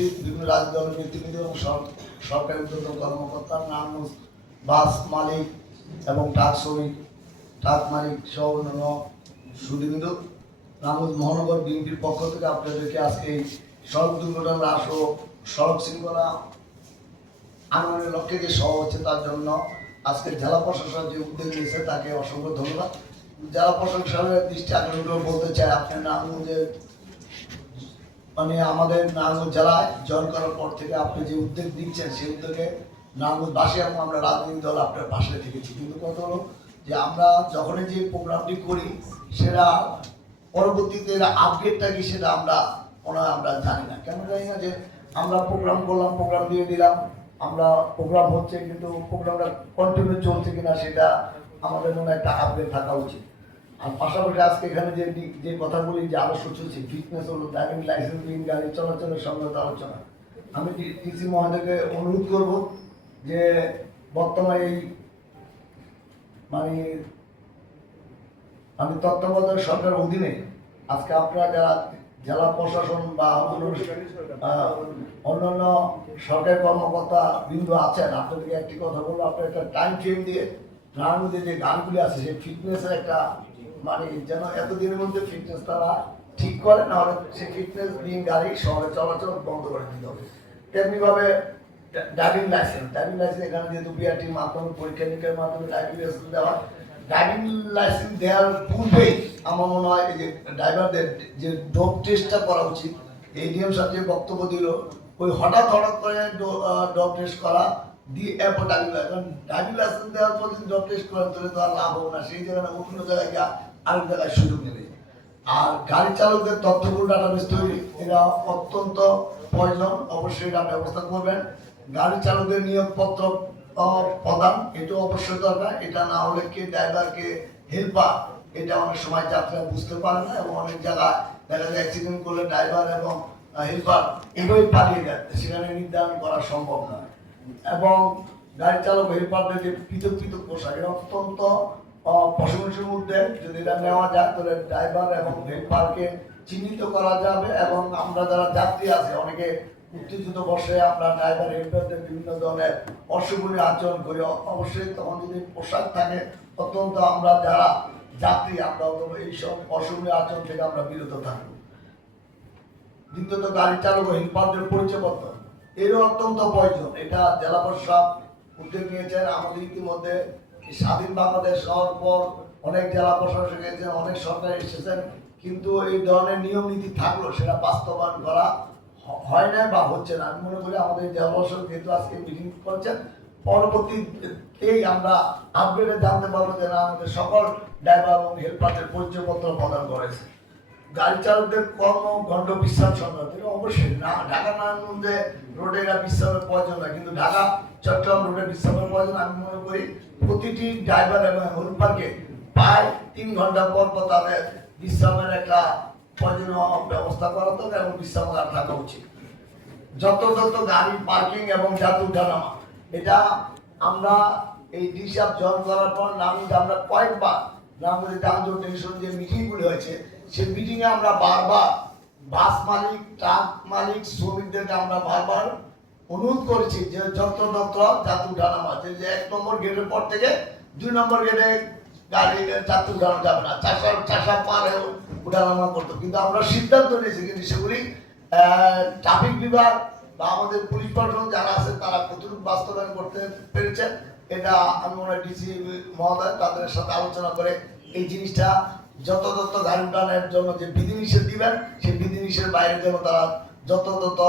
উপস্থিত বিভিন্ন রাজনৈতিক দলের নেতৃবৃন্দ এবং সর- সরকারি কর্মকর্তা নাম বাস মালিক এবং ট্রাক শ্রমিক, ট্রাক মালিক সহ অন্যান্য সুদীবৃন্দ নামুদ মহানগর বিএনপির পক্ষ থেকে আপনাদেরকে আজকে এই সড়ক দুর্ঘটনা হ্রাস ও সড়ক শৃঙ্খলা আনয়নের লক্ষ্যে যে সহ হচ্ছে তার জন্য আজকে জেলা প্রশাসন যে উদ্যোগ নিয়েছে তাকে অসংখ্য ধন্যবাদ। জেলা প্রশাসনের দৃষ্টি আকর্ষণ বলতে চাই, আপনার নারায়ণগঞ্জের মানে আমাদের নারায়ণগঞ্জ জেলায় জয়েন করার পর থেকে আপনি যে উদ্যোগ দিচ্ছেন সেই উদ্যোগে নারায়ণগঞ্জবাসী এবং আমরা রাজনৈতিক দল আপনার পাশে থেকেছি। কিন্তু কথা হলো যে আমরা যখনই যে প্রোগ্রামটি করি, সেটা পরবর্তীতে আপডেটটা কি সেটা আমরা হয় আমরা জানি না। কেন জানি না যে আমরা প্রোগ্রাম করলাম, প্রোগ্রাম দিয়ে দিলাম, আমরা প্রোগ্রাম হচ্ছে কিন্তু প্রোগ্রামটা কন্টিনিউ চলছে কিনা সেটা আমাদের মনে একটা আপডেট থাকা উচিত। আর পাশাপাশি আজকে এখানে যে যে কথাগুলি, যে আলোচনা চলছে ফিটনেস হলো ড্রাইভিং লাইসেন্স বিহীন গাড়ি চলাচলের সংক্রান্ত আলোচনা। আমি টিসি মহোদয়কে অনুরোধ করব যে বর্তমানে এই মানে আমি তত্ত্বাবধায়ক সরকারের অধীনে আজকে আপনারা যারা জেলা প্রশাসন বা অন্যান্য সরকারি কর্মকর্তা বিন্দু আছেন, আপনাদেরকে একটি কথা বলব, আপনার একটা টাইম ফ্রেম দিয়ে নারায়ণগঞ্জে যে গানগুলি আছে, সেই ফিটনেসের একটা মানে যেন এতদিনের মধ্যে ফিটনেস তারা ঠিক করে না হলে সেই ফিটনেস বিহীন গাড়ি শহরে চলাচল বন্ধ করে দিতে হবে। তেমনিভাবে ড্রাইভিং লাইসেন্স ড্রাইভিং লাইসেন্স এখানে যেহেতু বিআরটির মাধ্যমে পরীক্ষা মাধ্যমে ড্রাইভিং লাইসেন্স দেওয়া ড্রাইভিং লাইসেন্স দেওয়ার পূর্বেই আমার মনে হয় যে ড্রাইভারদের যে ডোপ টেস্টটা করা উচিত এডিএম সাহেব যে বক্তব্য দিল, ওই হঠাৎ হঠাৎ করে ডোপ টেস্ট করা, দিয়ে এরপর ড্রাইভিং লাইসেন্স ড্রাইভিং লাইসেন্স দেওয়ার পর যদি ডোপ টেস্ট করেন, তাহলে তো আর লাভ হবে না। সেই জায়গায় অন্য জায়গায় গিয়ে আরেক জায়গায় সুযোগ নেবে আর গাড়ি চালকদের তথ্যগুলো ডাটাবেস তৈরি এটা অত্যন্ত প্রয়োজন। অবশ্যই এটা ব্যবস্থা করবেন। গাড়ি চালকদের নিয়োগপত্র প্রদান এটা অবশ্যই দরকার। এটা না হলে কে ড্রাইভারকে হেল্পার এটা অনেক সময় যাত্রীরা বুঝতে পারে না এবং অনেক জায়গায় দেখা যায় অ্যাক্সিডেন্ট করলে ড্রাইভার এবং হেল্পার এভাবেই পালিয়ে যায়। সেখানে নির্ধারণ করা সম্ভব নয়। এবং গাড়ি চালক হেল্পারদের যে পৃথক পৃথক পোশাক এটা অত্যন্ত প্রশংসার মধ্যে যদি এটা নেওয়া যায়, তাহলে ড্রাইভার এবং হেল্পারকে চিহ্নিত করা যাবে এবং আমরা যারা যাত্রী আছে, অনেকে উত্তেজিত বসে আমরা ড্রাইভার হেল্পারদের বিভিন্ন ধরনের অশুভনী আচরণ করি, অবশ্যই তখন যদি পোশাক থাকে, অত্যন্ত আমরা যারা যাত্রী, আমরা এইসব অশুভনী আচরণ থেকে আমরা বিরত থাকব। দ্বিতীয়ত, গাড়ি চালক ও হেল্পারদের পরিচয়পত্র। এরও অত্যন্ত প্রয়োজন। এটা জেলা প্রশাসক উদ্যোগ নিয়েছেন। আমাদের ইতিমধ্যে স্বাধীন বাংলাদেশ হওয়ার পর অনেক জেলা প্রশাসক এসেছেন, অনেক সরকার এসেছেন, কিন্তু এই ধরনের নিয়ম নীতি থাকলেও সেটা বাস্তবায়ন করা হয় না বা হচ্ছে না। আমি মনে করি আমাদের জেলা প্রশাসক যেহেতু আজকে মিটিং করছেন, পরবর্তীতেই আমরা আপডেটে জানতে পারব যে না, আমাদের সকল ড্রাইভার এবং হেল্পারদের পরিচয়পত্র প্রদান করেছে। গাড়ি চালকদের কর্ম বিশ্রাম সংক্রান্ত, এটা অবশ্যই না ঢাকা নারায়ণগঞ্জে রোডে এটা বিশ্রামের প্রয়োজন কিন্তু ঢাকা চট্টগ্রাম রোডে বিশ্রামের প্রয়োজন আমি মনে করি প্রতিটি ড্রাইভার এবং হেল্পারকে প্রায় তিন ঘণ্টা পর পর তাদের বিশ্রামের একটা প্রয়োজনীয় ব্যবস্থা করা দরকার এবং বিশ্রামাগার থাকা উচিত। যত যত গাড়ি পার্কিং এবং যাত্রী উঠানামা, এটা আমরা এই ডিসাব জয়েন করার পর নামি আমরা কয়েকবার নামে যানজট টেনশন যে মিটিংগুলি হয়েছে, সেই মিটিংয়ে আমরা বারবার বাস মালিক ট্রাক মালিক, শ্রমিকদেরকে আমরা বারবার অনুরোধ করেছি যে যত্র তত্র যাত্রী উঠানামা যে যে এক নম্বর গেটের পর থেকে দুই নম্বর গেটে গাড়ি যাত্রী উঠানো যাবে না। চাষা চাষা পার উঠানামা করতো কিন্তু আমরা সিদ্ধান্ত নিয়েছি কিন্তু সেগুলি ট্রাফিক বিভাগ বা আমাদের পুলিশ প্রশাসন যারা আছে, তারা কতটুকু বাস্তবায়ন করতে পেরেছেন এটা আমি মনে হয় ডিসি মহোদয় তাদের সাথে আলোচনা করে এই জিনিসটা, যত তত গাড়ি উঠানোর জন্য যে বিধিনিষেধ দিবেন, সেই বিধিনিষেধ বাইরে যেন তারা যত তত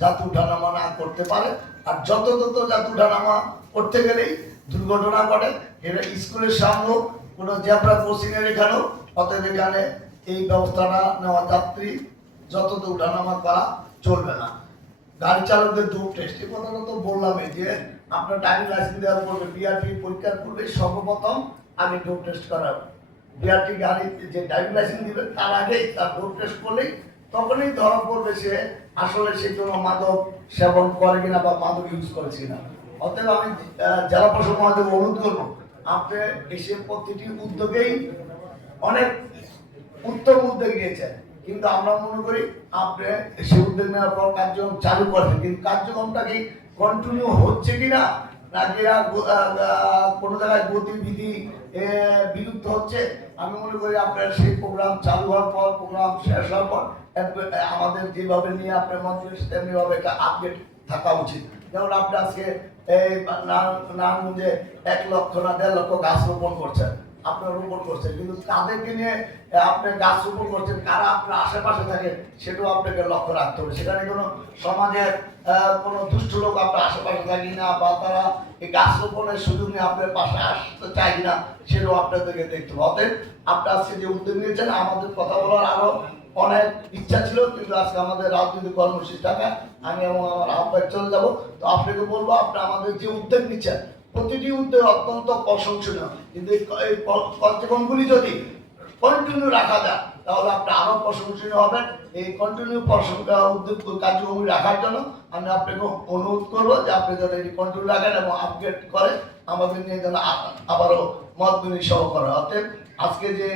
যাত্রী উঠানামা না করতে পারে, আর যত তত যাত্রী উঠানামা করতে গেলেই দুর্ঘটনা ঘটে। এটা স্কুলের সামনেও কোনো জ্যাবরা ক্রসিংয়ের এখানেও, অতএব এখানে এই ব্যবস্থাটা নেওয়া যাত্রী যত তো উঠানামা করা চলবে না। গাড়ি চালকদের ডোপ টেস্ট এই কথাটা তো বললামই যে, আপনার ড্রাইভিং লাইসেন্স দেওয়ার পূর্বে বিআরটি পরীক্ষার পূর্বে সর্বপ্রথম আগে ডোপ টেস্ট করা বিআরটি গাড়ি যে ড্রাইভিং লাইসেন্স দিবে, তার আগেই তার ডোপ টেস্ট করলেই তখনই ধরা পড়বে সে আসলে সে কোনো মাদক সেবন করে কিনা বা মাদক ইউজ করেছে কিনা। অতএব আমি জেলা প্রশাসক মহাদেব অনুরোধ করব, আপনি এসে প্রতিটি উদ্যোগেই অনেক উত্তম উদ্যোগ নিয়েছেন। কিন্তু আমরা মনে করি আপনি সে উদ্যোগ নেওয়ার পর কার্যক্রম চালু করেন কিন্তু কার্যক্রমটা কি কন্টিনিউ হচ্ছে কিনা? নাকি কোনো জায়গায় গতিবিধি বিলুপ্ত হচ্ছে? আমি মনে করি আপনার সেই প্রোগ্রাম চালু হওয়ার পর প্রোগ্রাম শেষ হওয়ার পর আমাদের যেভাবে নিয়ে আপনার মন্ত্রী তেমনিভাবে একটা আপডেট থাকা উচিত। যেমন আপনি আজকে এই নারায়ণগঞ্জে এক লক্ষ না দেড় লক্ষ গাছ রোপণ করছেন, আপনার রোপণ করছেন, কিন্তু কাদেরকে নিয়ে আপনি গাছ রোপণ করছেন, কারা আপনার আশেপাশে থাকে, সেটাও আপনাকে লক্ষ্য রাখতে হবে। সেখানে কোনো সমাজের কোনো দুষ্ট লোক আপনার আশেপাশে থাকি না বা তারা এই গাছ রোপণের সুযোগ নিয়ে আপনার পাশে আসতে চাই না সেটাও আপনাদেরকে দেখতে হবে। অতএব আপনার আজকে যে উদ্যোগ নিয়েছেন, আমাদের কথা বলার আরও অনেক ইচ্ছা ছিল, কিন্তু আজকে আমাদের রাজনৈতিক কর্মসূচি থাকা, আমি এবং আমার আহ্বায়ক চলে যাব। তো আপনাকে বলব, আপনি আমাদের যে উদ্যোগ নিচ্ছেন, প্রতিটি উদ্যোগ অত্যন্ত প্রশংসনীয়। কিন্তু এই কার্যক্রমগুলি যদি কন্টিনিউ রাখা যায়, তাহলে আপনি আরও প্রশংসনীয় হবেন। এই কন্টিনিউ প্রশংসা উদ্যোগ কার্যক্রম রাখার জন্য আমি আপনাকে অনুরোধ করব যে আপনি যাতে এটি কন্টিনিউ রাখেন এবং আপগ্রেড করে আমাদের নিয়ে যেন আবারও মত বিনিময় করে অতএব আজকে যে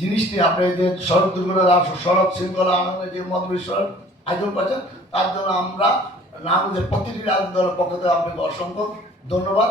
জিনিসটি আপনি যে সড়ক দুর্ঘটনা সড়ক শৃঙ্খলা আনন্দে যে মত বিনিময় আয়োজন করছেন, তার জন্য আমরা নাম প্রতিটি রাজনৈতিক দলের পক্ষ থেকে আপনাকে অসংখ্য ধন্যবাদ।